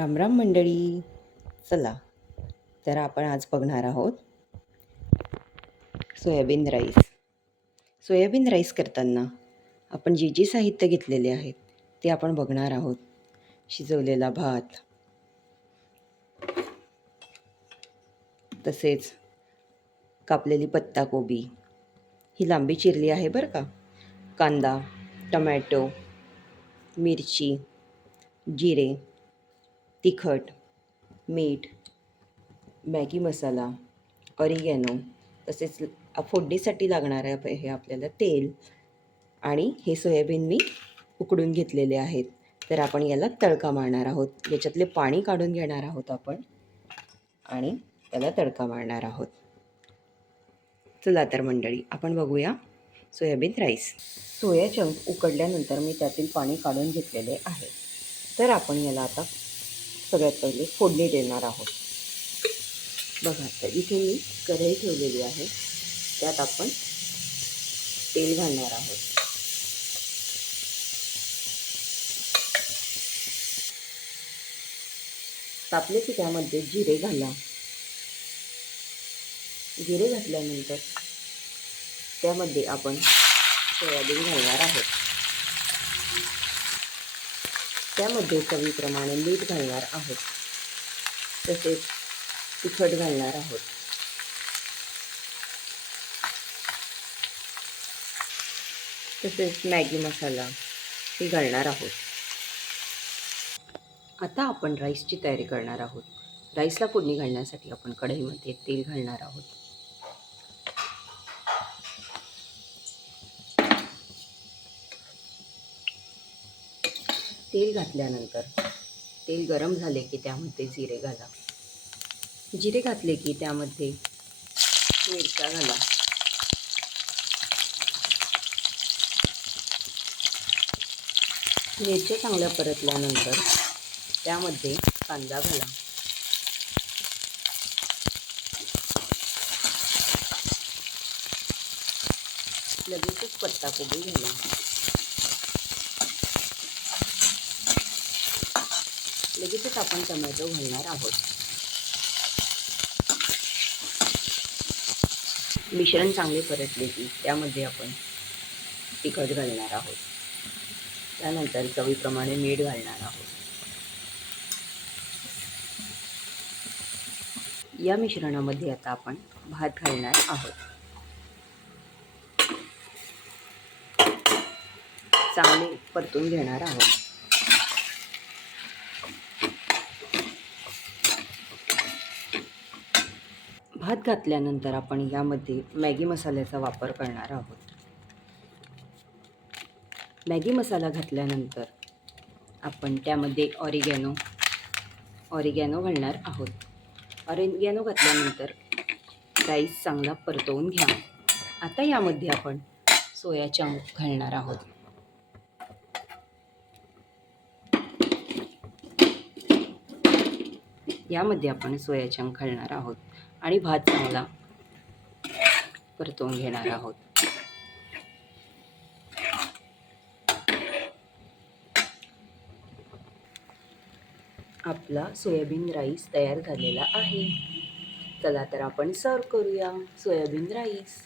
राम राम मंडळी. चला तर आपण आज बघणार आहोत सोयाबीन राईस. सोयाबीन राईस करताना आपण जे साहित्य घेतलेले आहेत ते आपण बघणार आहोत. शिजवलेला भात, तसेच कापलेली पत्ताकोबी, ही लांबी चिरली आहे बरं का, कांदा, टमॅटो, मिरची, जिरे, तिखट, मीठ, मॅगी मसाला, ऑरिगॅनो, तसेच फोडणीसाठी लागणार आहे हे आपल्याला तेल, आणि हे सोयाबीन मी उकडून घेतलेले आहेत. तर आपण याला तडका मारणार आहोत. याच्यातले पाणी काढून घेणार आहोत आपण आणि त्याला तडका मारणार आहोत. चला तर मंडळी, आपण बघूया सोयाबीन राईस. सोया चंक उकडल्यानंतर मी त्यातील पाणी काढून घेतलेले आहे. तर आपण याला आता सगळ्यात पहिले फोडणी देणार आहोत. बघा, तर इथे मी कढई ठेवलेली आहे, त्यात आपण तेल घालणार आहोत. तापले की त्यामध्ये जिरे घाला. जिरे घातल्यानंतर त्यामध्ये आपण सोयाबीन घालणार आहोत. त्यामध्ये चवीप्रमाणे मीठ घालणार आहोत, तसेच तिखट घालणार आहोत. तसेच मॅगी मसाला हे घालणार आहोत. आता आपण राईसची तयारी करणार आहोत. राईसला फोडणी घालण्यासाठी आपण कढईमध्ये तेल घालणार आहोत. तेल घातल्यानंतर तेल गरम झाले की त्यामध्ये जिरे घाला. जिरे घातले की त्यामध्ये मिरच्या घाला. मिरच्या चांगल्या परतल्यानंतर त्यामध्ये कांदा घाला. लगेचच पत्ताकोबी घाला. लगेचच आपण टोमॅटो घालणार आहोत. मिश्रण चांगले परतले की त्यामध्ये आपण तिखट घालणार आहोत. त्यानंतर चवीप्रमाणे मीठ घालणार आहोत. या मिश्रणामध्ये आता आपण भात घालणार आहोत. चांगले परतून घेणार आहोत. भात घातल्यानंतर आपण यामध्ये मॅगी मसाल्याचा वापर करणार आहोत. मॅगी मसाला घातल्यानंतर आपण त्यामध्ये ऑरिगॅनो घालणार आहोत. ऑरिगॅनो घातल्यानंतर राईस चांगला परतवून घ्या. आता यामध्ये आपण सोया चंक घालणार आहोत. यामध्ये आपण सोया चंक घालणार आहोत आणि भात चांगला परतवून घेणार आहोत. आपला सोयाबीन राईस तयार झालेला आहे. चला तर आपण सर्व करूया सोयाबीन राईस.